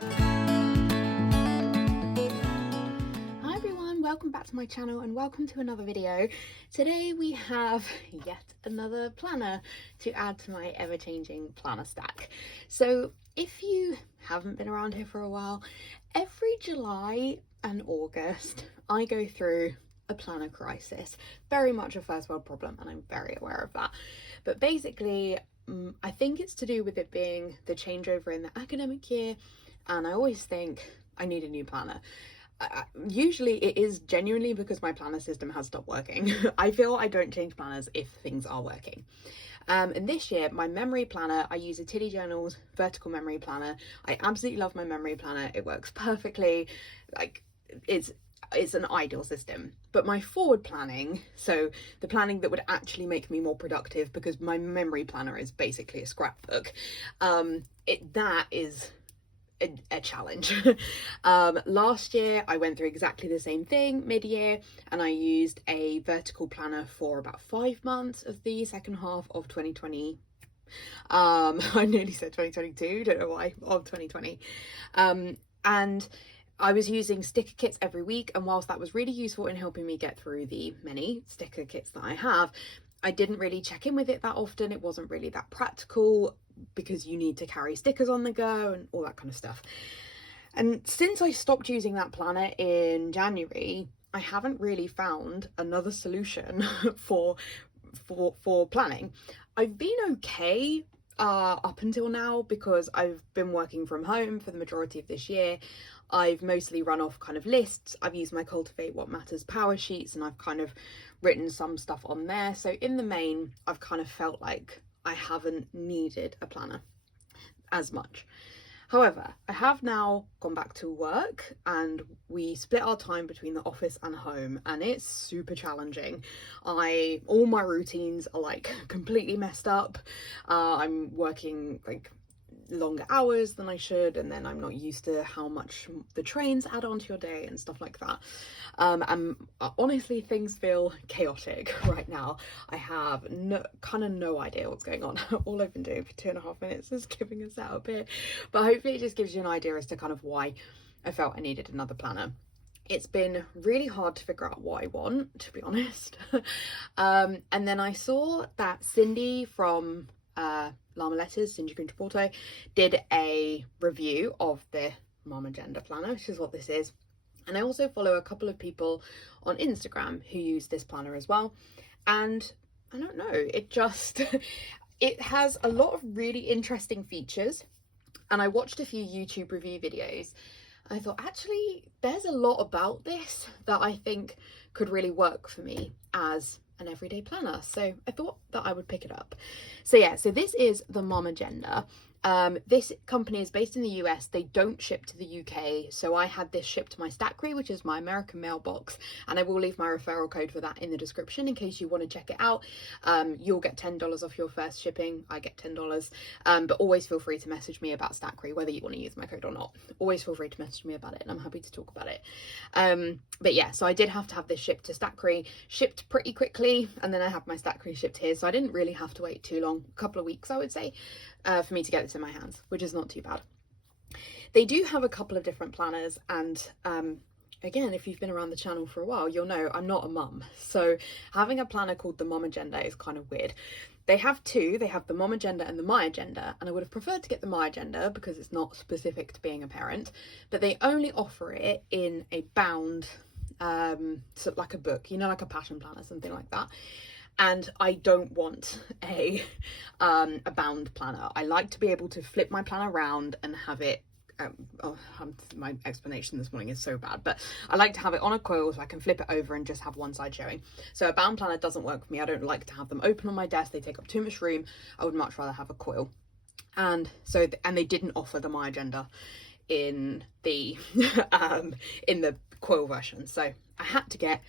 Hi everyone, welcome back to my channel and welcome to another video. Today we have yet another planner to add to my ever-changing planner stack. So if you haven't been around here for a while, every July and August I go through a planner crisis. Very much a first world problem, and I'm very aware of that. But basically, I think it's to do with it being the changeover in the academic year, and I always think I need a new planner. Usually it is genuinely because my planner system has stopped working. I feel I don't change planners if things are working. And this year, my memory planner, I use a Tiddy Journals vertical memory planner. I absolutely love my memory planner. It works perfectly. Like, it's an ideal system. But my forward planning, so the planning that would actually make me more productive, because my memory planner is basically a scrapbook, that is a challenge. Last year I went through exactly the same thing mid-year, and I used a vertical planner for about 5 months of the second half of 2020. I nearly said 2022, don't know why, of 2020. And I was using sticker kits every week, and whilst that was really useful in helping me get through the many sticker kits that I have, I didn't really check in with it that often. It wasn't really that practical because you need to carry stickers on the go and all that kind of stuff. And since I stopped using that planner in January, I haven't really found another solution for planning. I've been okay up until now because I've been working from home for the majority of this year. I've mostly run off kind of lists. I've used my Cultivate What Matters power sheets, and I've kind of written some stuff on there. So in the main, I've kind of felt like I haven't needed a planner as much. However, I have now gone back to work, and we split our time between the office and home, and it's super challenging. All my routines are like completely messed up. I'm working like longer hours than I should, and then I'm not used to how much the trains add on to your day and stuff like that. And honestly, things feel chaotic right now. I have no idea what's going on. All I've been doing for 2.5 minutes is giving a setup here, but hopefully it just gives you an idea as to kind of why I felt I needed another planner. It's been really hard to figure out what I want, to be honest. And then I saw that Cindy from Llama Letters, Cindy Green-Porto, did a review of the MomAgenda planner, which is what this is. And I also follow a couple of people on Instagram who use this planner as well. And I don't know, it just, it has a lot of really interesting features. And I watched a few YouTube review videos. I thought, actually, there's a lot about this that I think could really work for me as an everyday planner. So I thought that I would pick it up. So yeah, so this is the MomAgenda. This company is based in the US. They don't ship to the UK. So I had this shipped to my Stackry, which is my American mailbox. And I will leave my referral code for that in the description in case you want to check it out. You'll get $10 off your first shipping. I get $10. But always feel free to message me about Stackry, whether you want to use my code or not. Always feel free to message me about it, and I'm happy to talk about it. But yeah, so I did have to have this shipped to Stackry, shipped pretty quickly. And then I have my Stackry shipped here. So I didn't really have to wait too long, a couple of weeks, I would say, for me to get this in my hands, which is not too bad. They do have a couple of different planners, and again, if you've been around the channel for a while, you'll know I'm not a mum, so having a planner called the MomAgenda is kind of weird. They have two. They have the MomAgenda and the MyAgenda, and I would have preferred to get the MyAgenda because it's not specific to being a parent, but they only offer it in a bound, so like a book, you know, like a passion planner, something like that. And I don't want a bound planner. I like to be able to flip my planner around and have it, my explanation this morning is so bad, but I like to have it on a coil so I can flip it over and just have one side showing. So a bound planner doesn't work for me. I don't like to have them open on my desk. They take up too much room. I would much rather have a coil. And so, and they didn't offer the MyAgenda in the in the coil version. So I had to get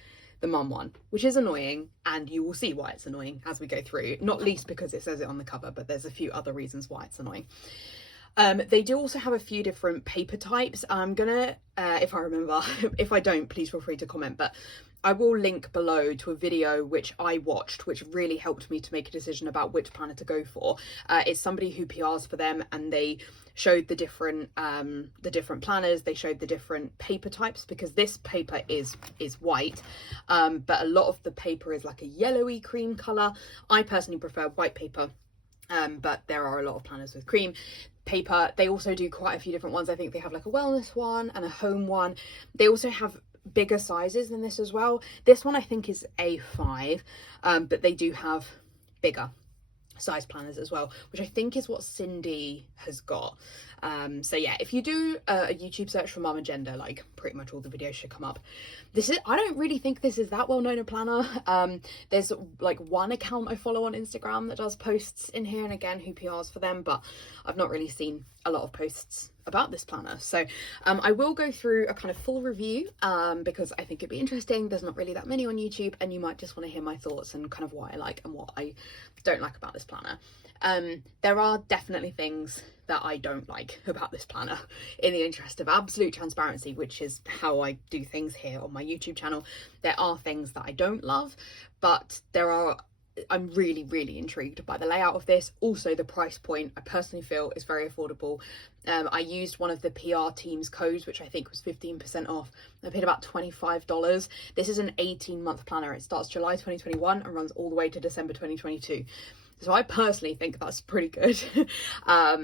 the mum one, which is annoying, and you will see why it's annoying as we go through, not least because it says it on the cover, but there's a few other reasons why it's annoying. They do also have a few different paper types. I'm gonna, if I remember, if I don't, please feel free to comment, but I will link below to a video which I watched, which really helped me to make a decision about which planner to go for. It's somebody who PRs for them, and they showed the different planners. They showed the different paper types, because this paper is white, but a lot of the paper is like a yellowy cream color. I personally prefer white paper, but there are a lot of planners with cream paper. They also do quite a few different ones. I think they have like a wellness one and a home one. They also have bigger sizes than this as well. This one I think is A5, but they do have bigger size planners as well, which I think is what Cindy has got. So yeah, if you do a YouTube search for MomAgenda, like pretty much all the videos should come up. I don't really think this is that well known a planner. There's like one account I follow on Instagram that does posts in here, and again, who PRs for them, but I've not really seen a lot of posts about this planner. So I will go through a kind of full review, because I think it'd be interesting. There's not really that many on YouTube, and you might just want to hear my thoughts and kind of what I like and what I don't like about this planner. There are definitely things that I don't like about this planner, in the interest of absolute transparency, which is how I do things here on my YouTube channel. There are things that I don't love, but I'm really, really intrigued by the layout of this. Also, the price point, I personally feel, is very affordable. I used one of the PR team's codes, which I think was 15% off. I paid about $25. This is an 18-month planner. It starts July 2021 and runs all the way to December 2022. So I personally think that's pretty good.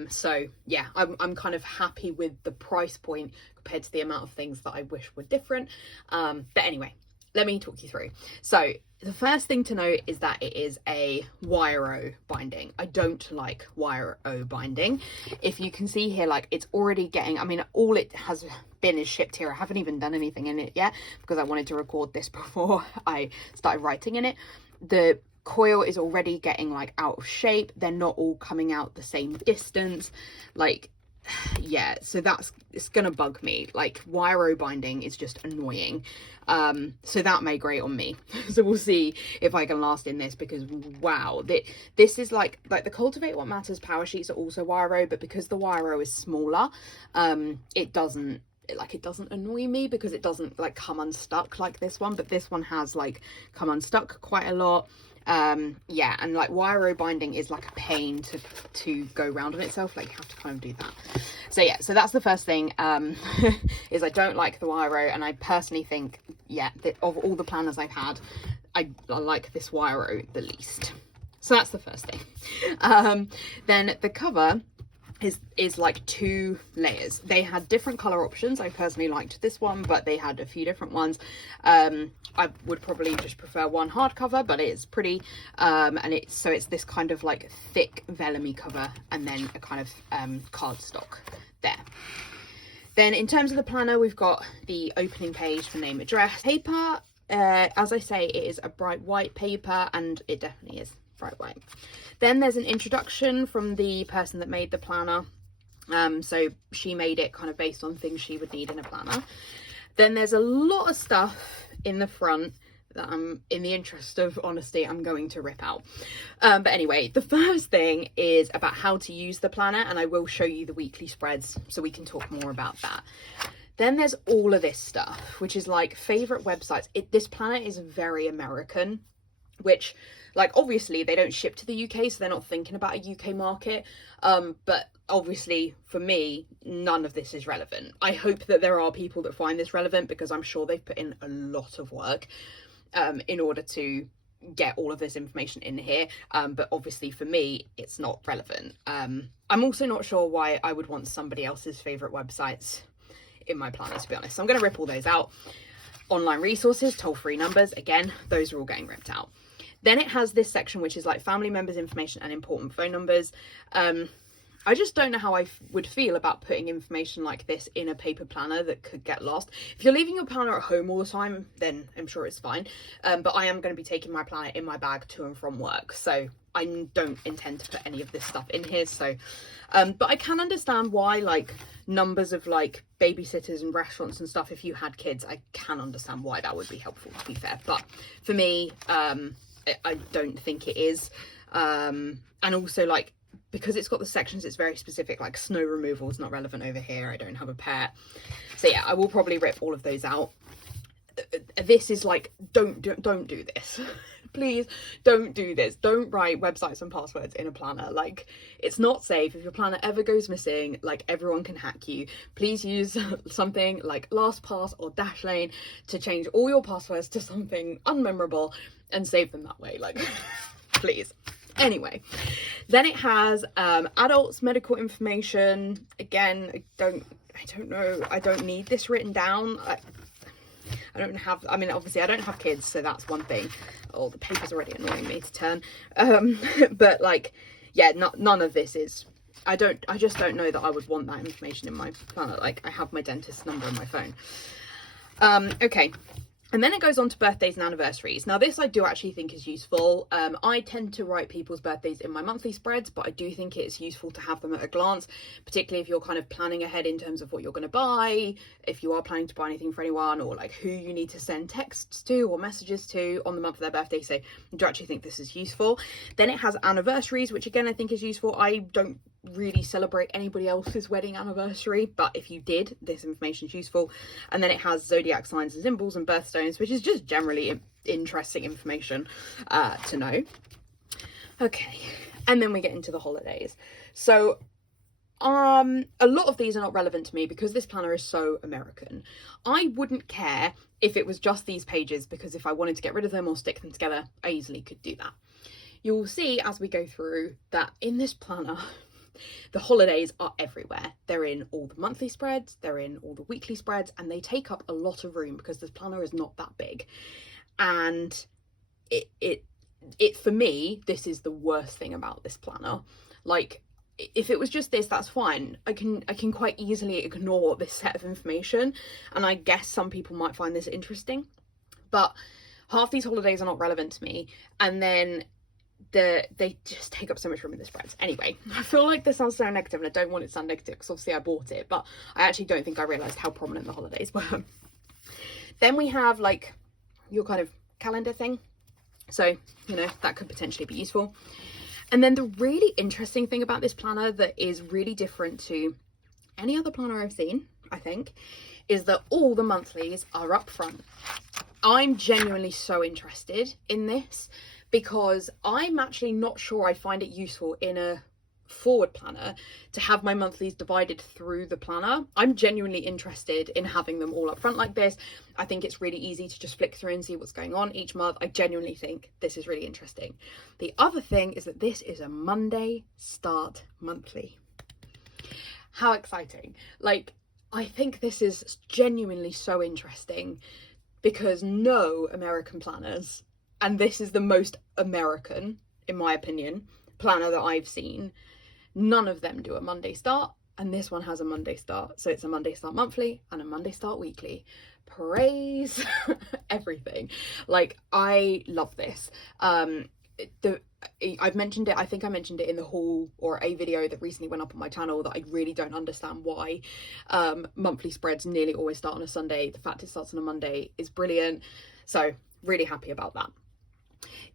So yeah, I'm kind of happy with the price point compared to the amount of things that I wish were different. But anyway, let me talk you through. So the first thing to note is that it is a wire-o binding. I don't like wire-o binding. If you can see here, like, it's already getting, I mean, all it has been is shipped here. I haven't even done anything in it yet, because I wanted to record this before I started writing in it. The coil is already getting like out of shape. They're not all coming out the same distance. Like, yeah, so it's gonna bug me. Like, wire-o binding is just annoying. So that may grate on me. So we'll see if I can last in this, because wow, this is like the Cultivate What Matters power sheets are also wire-o, but because the wire-o is smaller, it doesn't annoy me, because it doesn't like come unstuck like this one, but this one has like come unstuck quite a lot. Yeah, and like wire-o binding is like a pain to go round on itself. Like, you have to kind of do that. So yeah, so that's the first thing, is I don't like the wire-o, and I personally think, yeah, that of all the planners I've had, I like this wire-o the least. So that's the first thing. Then the cover is like 2 layers. They had different color options. I personally liked this one, but they had a few different ones. I would probably just prefer one hardcover, but it's pretty, and it's this kind of like thick vellum-y cover, and then a kind of cardstock there. Then in terms of the planner, we've got the opening page for name, address. Paper, as I say, it is a bright white paper, and it definitely is bright white. Then there's an introduction from the person that made the planner. So she made it kind of based on things she would need in a planner. Then there's a lot of stuff in the front that in the interest of honesty, I'm going to rip out. But anyway, the first thing is about how to use the planner, and I will show you the weekly spreads so we can talk more about that. Then there's all of this stuff, which is like favorite websites. This planner is very American, which, like, obviously they don't ship to the UK, so they're not thinking about a UK market. But obviously for me, none of this is relevant. I hope that there are people that find this relevant, because I'm sure they've put in a lot of work in order to get all of this information in here. But obviously for me, it's not relevant. I'm also not sure why I would want somebody else's favorite websites in my planner, to be honest. So I'm going to rip all those out. Online resources, toll-free numbers, again, those are all getting ripped out. Then it has this section, which is like family members information and important phone numbers. I just don't know how I would feel about putting information like this in a paper planner that could get lost. If you're leaving your planner at home all the time, then I'm sure it's fine. But I am going to be taking my planner in my bag to and from work, so I don't intend to put any of this stuff in here. So, but I can understand why, like, numbers of like babysitters and restaurants and stuff, if you had kids, I can understand why that would be helpful, to be fair. But for me, I don't think it is. And also, like, because it's got the sections, it's very specific, like snow removal is not relevant over here. I don't have a pet. So yeah, I will probably rip all of those out. this is like, don't do this. Please don't do this. Don't write websites and passwords in a planner. Like, it's not safe. If your planner ever goes missing, like, everyone can hack you. Please use something like LastPass or Dashlane to change all your passwords to something unmemorable and save them that way. Like, please. Anyway, then it has adults medical information. Again, I don't know, I don't need this written down. I don't have, I mean, obviously I don't have kids, so that's one thing. Oh, the paper's already annoying me to turn. But like, yeah, none of this is, I just don't know that I would want that information in my planner. Like, I have my dentist's number on my phone. Okay. And then it goes on to birthdays and anniversaries. Now, this I do actually think is useful. I tend to write people's birthdays in my monthly spreads, but I do think it's useful to have them at a glance, particularly if you're kind of planning ahead in terms of what you're going to buy, if you are planning to buy anything for anyone, or like who you need to send texts to or messages to on the month of their birthday. So I do actually think this is useful. Then it has anniversaries, which again, I think is useful. I don't really celebrate anybody else's wedding anniversary, but if you did, this information is useful. And then it has zodiac signs and symbols and birthstones, which is just generally interesting information to know. Okay, and then we get into the holidays. So a lot of these are not relevant to me because this planner is so American. I wouldn't care if it was just these pages, because if I wanted to get rid of them or stick them together, I easily could do that. You'll see as we go through that in this planner, the holidays are everywhere. They're in all the monthly spreads, they're in all the weekly spreads, and they take up a lot of room because this planner is not that big. And it for me, this is the worst thing about this planner. Like, if it was just this, that's fine. I can quite easily ignore this set of information, and I guess some people might find this interesting, but half these holidays are not relevant to me, and then they just take up so much room in the spreads. Anyway, I feel like this sounds so negative, and I don't want it to sound negative because obviously I bought it, but I actually don't think I realised how prominent the holidays were. Then we have like your kind of calendar thing, so you know, that could potentially be useful. And then the really interesting thing about this planner that is really different to any other planner I've seen, I think, is that all the monthlies are up front. I'm genuinely so interested in this because I'm actually not sure I find it useful in a forward planner to have my monthlies divided through the planner. I'm genuinely interested in having them all up front like this. I think it's really easy to just flick through and see what's going on each month. I genuinely think this is really interesting. The other thing is that this is a Monday start monthly. How exciting. Like, I think this is genuinely so interesting because no American planners, and this is the most American, in my opinion, planner that I've seen, none of them do a Monday start, and this one has a Monday start. So it's a Monday start monthly and a Monday start weekly. Praise everything. Like, I love this. I've mentioned it, I think I mentioned it in the haul or a video that recently went up on my channel, that I really don't understand why monthly spreads nearly always start on a Sunday. The fact it starts on a Monday is brilliant. So really happy about that.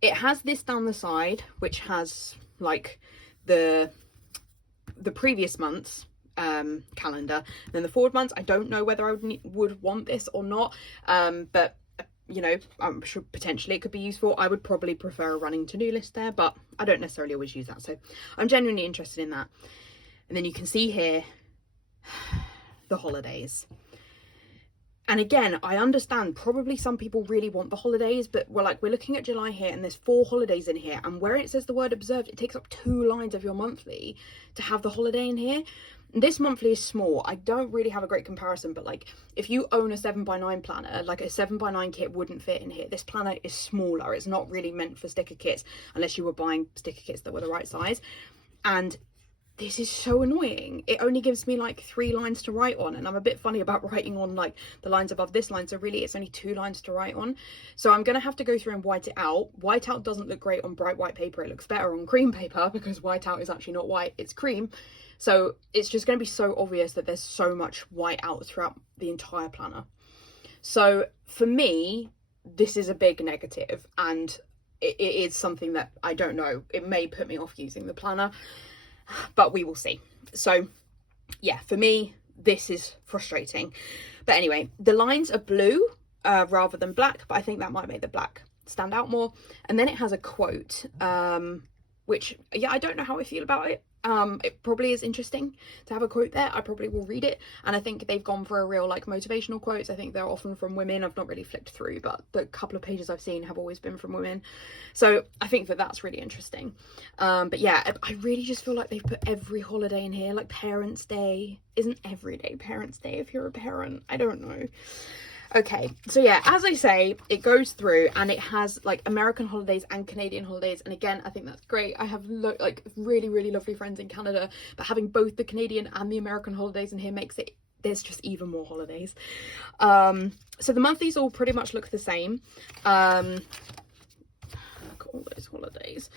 It has this down the side, which has like the previous month's calendar, and then the forward months. I don't know whether I would want this or not, but you know, I'm sure potentially it could be useful. I would probably prefer a running to-do list there, but I don't necessarily always use that, so I'm genuinely interested in that. And then you can see here the holidays. And again, I understand probably some people really want the holidays, but we're looking at July here, and there's 4 holidays in here, and where it says the word observed, it takes up 2 lines of your monthly to have the holiday in here. This monthly is small. I don't really have a great comparison, but like, if you own a 7x9 planner, like a 7x9 kit wouldn't fit in here. This planner is smaller. It's not really meant for sticker kits unless you were buying sticker kits that were the right size. And this is so annoying. It only gives me like 3 lines to write on, and I'm a bit funny about writing on like the lines above this line, so really it's only 2 lines to write on. So I'm gonna have to go through and white it out. Whiteout doesn't look great on bright white paper. It looks better on cream paper because whiteout is actually not white, it's cream. So it's just going to be so obvious that there's so much white out throughout the entire planner. So for me, this is a big negative, and it is something that I don't know, it may put me off using the planner, but we will see. So yeah, for me, this is frustrating. But anyway, the lines are blue rather than black, but I think that might make the black stand out more. And then it has a quote, which, yeah, I don't know how I feel about it. It probably is interesting to have a quote there. I probably will read it, and I think they've gone for a real like motivational quotes. I think they're often from women. I've not really flipped through, but the couple of pages I've seen have always been from women, so I think that that's really interesting. But yeah, I really just feel like they've put every holiday in here. Like Parents' Day isn't every day Parents' Day if you're a parent. I don't know. Okay, so yeah, as I say, it goes through and it has like American holidays and Canadian holidays, and again, I think that's great. I have like really lovely friends in Canada, but having both the Canadian and the American holidays in here makes it, there's just even more holidays. So the monthlies all pretty much look the same. All those holidays,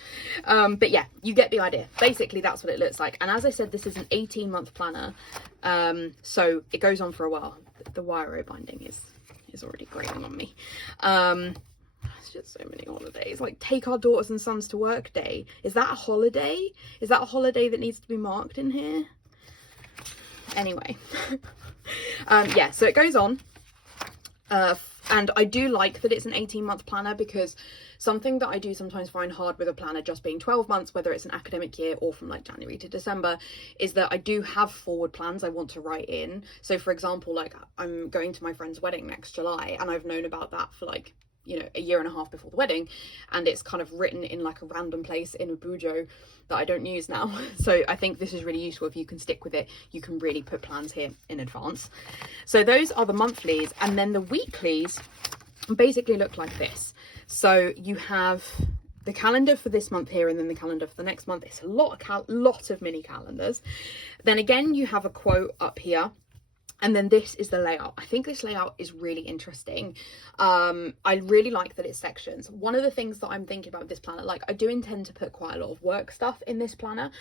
but yeah, you get the idea. Basically that's what it looks like, and as I said, this is an 18-month planner, so it goes on for a while. The wire binding is already grating on me. It's just so many holidays. Like Take Our Daughters and Sons to Work Day, is that a holiday? Is that a holiday that needs to be marked in here? Anyway. Yeah, so it goes on, and I do like that it's an 18-month planner, because something that I do sometimes find hard with a planner just being 12 months, whether it's an academic year or from like January to December, is that I do have forward plans I want to write in. So for example, like I'm going to my friend's wedding next July, and I've known about that for like, you know, a year and a half before the wedding, and it's kind of written in like a random place in a bujo that I don't use now. So I think this is really useful. If you can stick with it, you can really put plans here in advance. So those are the monthlies, and then the weeklies basically look like this. So you have the calendar for this month here, and then the calendar for the next month. It's a lot of mini calendars. Then again, you have a quote up here, and then this is the layout. I think this layout is really interesting. I really like that it's sections. One of the things that I'm thinking about with this planner, like I do intend to put quite a lot of work stuff in this planner,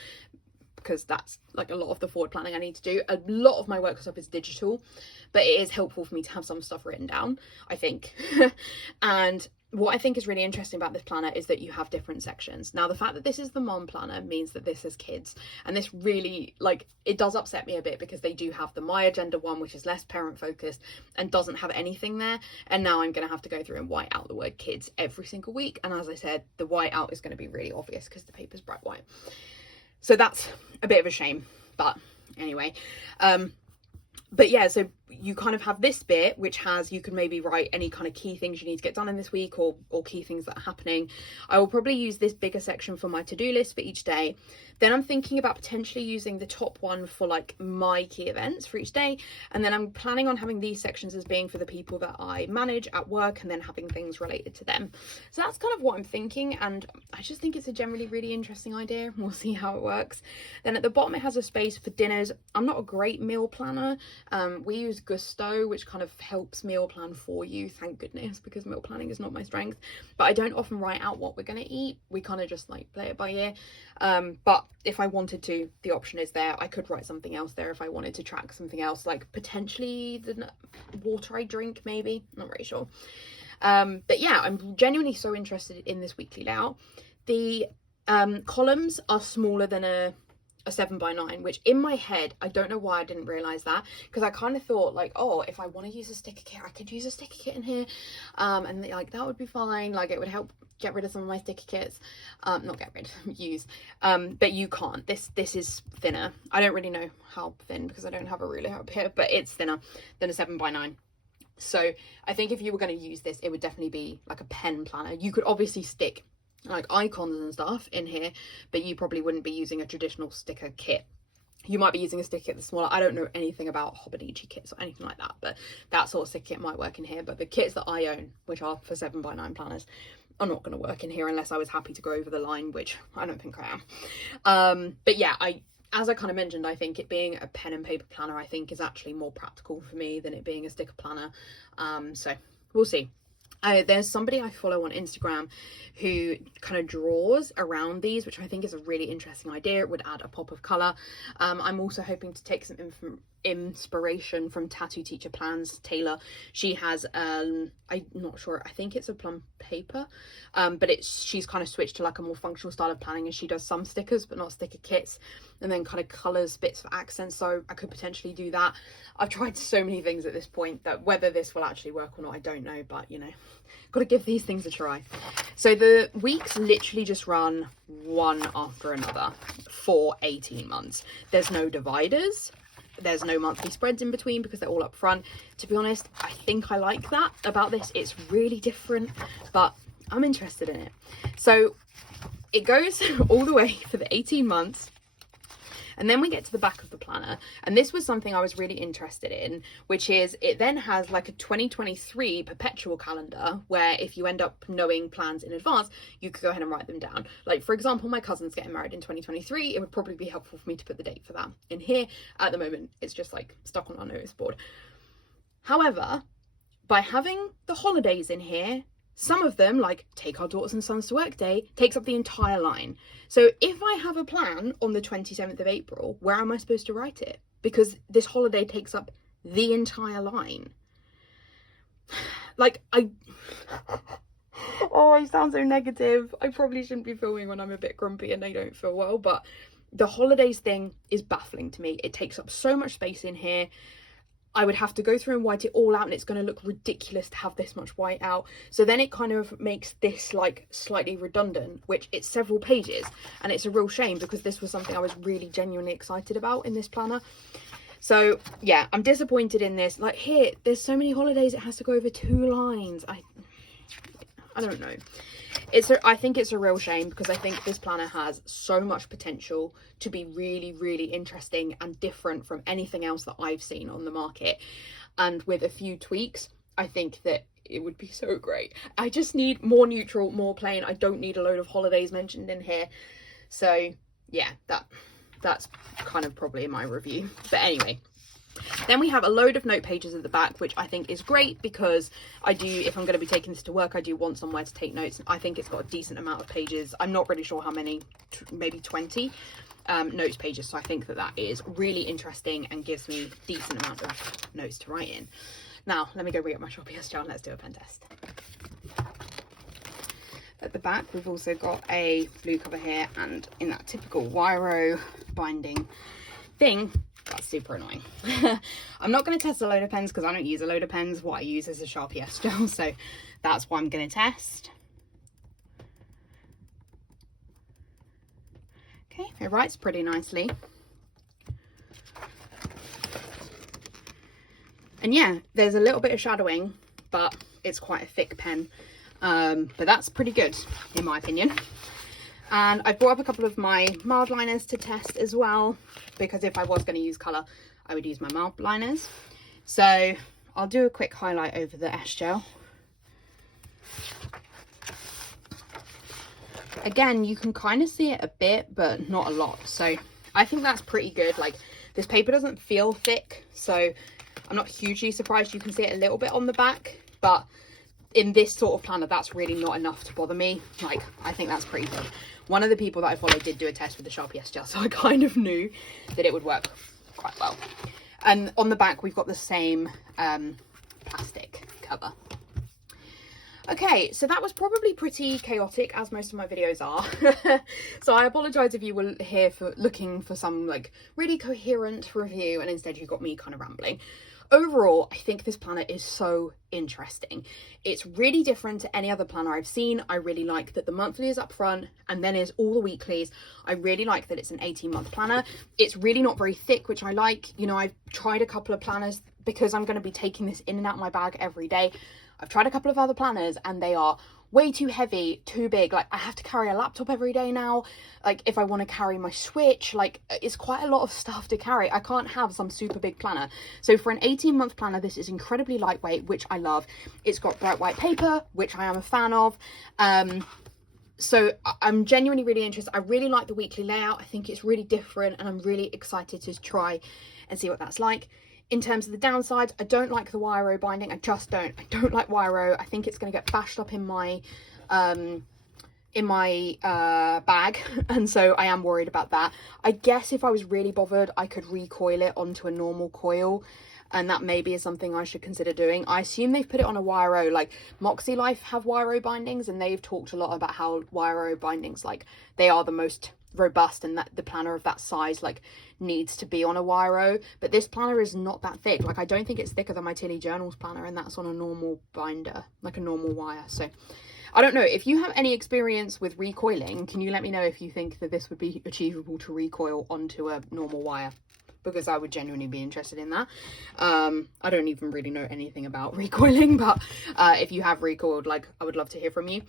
because that's like a lot of the forward planning I need to do. A lot of my work stuff is digital, but it is helpful for me to have some stuff written down, I think. And what I think is really interesting about this planner is that you have different sections. Now, the fact that this is the mom planner means that this is kids, and this really, like, it does upset me a bit, because they do have the MomAgenda one, which is less parent focused and doesn't have anything there, and now I'm going to have to go through and white out the word kids every single week, and as I said, the white out is going to be really obvious because the paper's bright white. So that's a bit of a shame, but anyway. But yeah, so you kind of have this bit, which has, you can maybe write any kind of key things you need to get done in this week, or key things that are happening. I will probably use this bigger section for my to-do list for each day. Then I'm thinking about potentially using the top one for like my key events for each day. And then I'm planning on having these sections as being for the people that I manage at work, and then having things related to them. So that's kind of what I'm thinking, and I just think it's a generally really interesting idea. We'll see how it works. Then at the bottom, it has a space for dinners. I'm not a great meal planner. We use Gusto, which kind of helps meal plan for you, thank goodness, because meal planning is not my strength. But I don't often write out what we're going to eat. We kind of just like play it by ear. But if I wanted to, the option is there. I could write something else there if I wanted to track something else, like potentially the water I drink, maybe, not very sure. But yeah, I'm genuinely so interested in this weekly layout. The columns are smaller than a 7x9, which in my head, I don't know why I didn't realize that, because I kind of thought like, oh, if I want to use a sticker kit, I could use a sticker kit in here, and like that would be fine, like it would help get rid of some of my sticker kits, not get rid, use, but you can't. This is thinner. I don't really know how thin, because I don't have a ruler up here, but it's thinner than a 7x9. So I think if you were going to use this, it would definitely be like a pen planner. You could obviously stick like icons and stuff in here, but you probably wouldn't be using a traditional sticker kit. You might be using a sticker kit that's smaller. I don't know anything about Hobonichi kits or anything like that, but that sort of sticker kit might work in here. But the kits that I own, which are for 7x9 planners, are not going to work in here unless I was happy to go over the line, which I don't think I am. But yeah, as I kind of mentioned, I think it being a pen and paper planner, I think is actually more practical for me than it being a sticker planner. So we'll see. There's somebody I follow on Instagram who kind of draws around these, which I think is a really interesting idea. It would add a pop of colour. I'm also hoping to take some inspiration from Tattoo Teacher Plans Taylor. She has I'm not sure, I think it's a plum paper, but she's kind of switched to like a more functional style of planning, and she does some stickers but not sticker kits, and then kind of colors bits for accents. So I could potentially do that. I've tried so many things at this point that whether this will actually work or not, I don't know, but you know, got to give these things a try. So the weeks literally just run one after another for 18 months. There's no dividers, there's no monthly spreads in between because they're all up front. To be honest, I think I like that about this. It's really different, but I'm interested in it. So it goes all the way for the 18 months. And then we get to the back of the planner, and this was something I was really interested in, which is it then has like a 2023 perpetual calendar where if you end up knowing plans in advance, you could go ahead and write them down. Like, for example, my cousin's getting married in 2023. It would probably be helpful for me to put the date for that in here. At the moment, it's just like stuck on our notice board. However, by having the holidays in here, some of them, like Take Our Daughters and Sons to Work Day, takes up the entire line. So if I have a plan on the 27th of April, where am I supposed to write it? Because this holiday takes up the entire line. Like, oh, I sound so negative. I probably shouldn't be filming when I'm a bit grumpy and I don't feel well, but the holidays thing is baffling to me. It takes up so much space in here. I would have to go through and white it all out, and it's going to look ridiculous to have this much white out. So then it kind of makes this like slightly redundant, which it's several pages, and it's a real shame because this was something I was really genuinely excited about in this planner. So yeah, I'm disappointed in this. Like here, there's so many holidays, it has to go over 2 lines. I don't know. I think it's a real shame because I think this planner has so much potential to be really, really interesting and different from anything else that I've seen on the market. And with a few tweaks, I think that it would be so great. I just need more neutral, more plain. I don't need a load of holidays mentioned in here. So yeah, that's kind of probably my review. But anyway. Then we have a load of note pages at the back, which I think is great because if I'm going to be taking this to work, I do want somewhere to take notes. And I think it's got a decent amount of pages. I'm not really sure how many, maybe 20 notes pages. So I think that is really interesting and gives me a decent amount of notes to write in. Now, let me go re-up my Shopee SGL and let's do a pen test. At the back, we've also got a blue cover here, and in that typical Wiro binding thing, that's super annoying. I'm not going to test a load of pens because I don't use a load of pens. What I use is a Sharpie SGL, so that's what I'm going to test. Okay, it writes pretty nicely. And yeah, there's a little bit of shadowing, but it's quite a thick pen. But that's pretty good, in my opinion. And I've brought up a couple of my mild liners to test as well, because if I was going to use colour, I would use my mild liners. So I'll do a quick highlight over the S-Gel. Again, you can kind of see it a bit, but not a lot. So I think that's pretty good. Like, this paper doesn't feel thick, so I'm not hugely surprised. You can see it a little bit on the back, but in this sort of planner, that's really not enough to bother me. Like, I think that's pretty good. One of the people that I follow did do a test with the Sharpie SGL, so I kind of knew that it would work quite well. And on the back, we've got the same plastic cover. Okay, so that was probably pretty chaotic, as most of my videos are. So I apologise if you were here for looking for some like really coherent review and instead you got me kind of rambling. Overall, I think this planner is so interesting. It's really different to any other planner I've seen. I really like that the monthly is up front and then is all the weeklies. I really like that it's an 18-month planner. It's really not very thick, which I like. You know, I've tried a couple of planners because I'm going to be taking this in and out of my bag every day. I've tried a couple of other planners and they are way too heavy, too big. Like, I have to carry a laptop every day now. Like, if I want to carry my Switch, like, it's quite a lot of stuff to carry. I can't have some super big planner. So for an 18-month planner, this is incredibly lightweight, which I love. It's got bright white paper, which I am a fan of. So I'm genuinely really interested. I really like the weekly layout. I think it's really different and I'm really excited to try and see what that's like. In terms of the downsides, I don't like the Wiro binding. I just don't. I don't like Wiro. I think it's going to get bashed up in my in my bag, and so I am worried about that. I guess if I was really bothered, I could recoil it onto a normal coil, and that maybe is something I should consider doing. I assume they've put it on a wire-o, like Moxie Life have wire-o bindings, and they've talked a lot about how wire-o bindings, like, they are the most robust, and that the planner of that size like needs to be on a wire-o. But this planner is not that thick. Like, I don't think it's thicker than my Tilly Journals planner, and that's on a normal binder, like a normal wire. So I don't know. If you have any experience with recoiling, can you let me know if you think that this would be achievable to recoil onto a normal wire? Because I would genuinely be interested in that. I don't even really know anything about recoiling, but if you have recoiled, like, I would love to hear from you.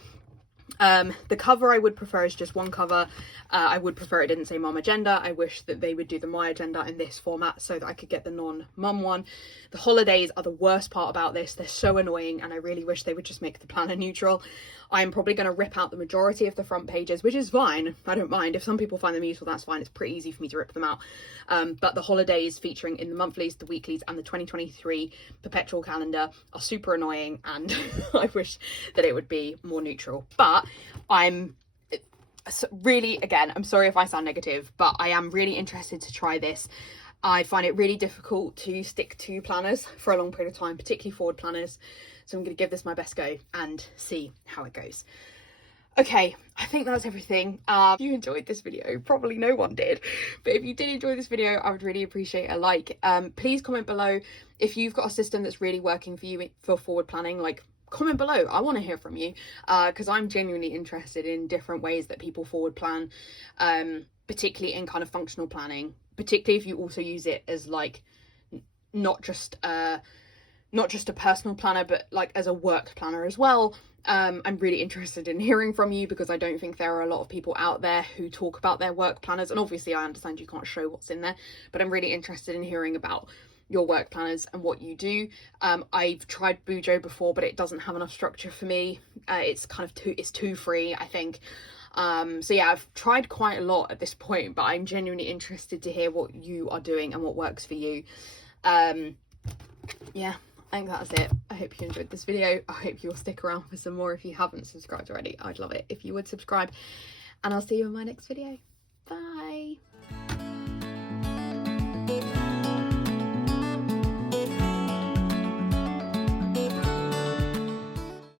The cover I would prefer is just one cover. I would prefer it didn't say MomAgenda. I wish that they would do the My Agenda in this format so that I could get the non-mum one. The holidays are the worst part about this. They're so annoying, and I really wish they would just make the planner neutral. I'm probably going to rip out the majority of the front pages, which is fine. I don't mind. If some people find them useful, that's fine. It's pretty easy for me to rip them out. But the holidays featuring in the monthlies, the weeklies, and the 2023 perpetual calendar are super annoying, and I wish that it would be more neutral. But I'm really, again, I'm sorry if I sound negative, but I am really interested to try this. I find it really difficult to stick to planners for a long period of time, particularly forward planners. So I'm going to give this my best go and see how it goes. Okay, I think that's everything. If you enjoyed this video, probably no one did, but if you did enjoy this video, I would really appreciate a like. Please comment below if you've got a system that's really working for you for forward planning. Like, comment below. I want to hear from you, because I'm genuinely interested in different ways that people forward plan, particularly in kind of functional planning, particularly if you also use it as like not just a personal planner, but like as a work planner as well. I'm really interested in hearing from you, because I don't think there are a lot of people out there who talk about their work planners, and obviously I understand you can't show what's in there, but I'm really interested in hearing about your work planners and what you do. I've tried Bujo before, but it doesn't have enough structure for me. It's kind of it's too free, I think. So yeah, I've tried quite a lot at this point, but I'm genuinely interested to hear what you are doing and what works for you. Yeah, I think that's it. I hope you enjoyed this video. I hope you'll stick around for some more if you haven't subscribed already. I'd love it if you would subscribe, and I'll see you in my next video.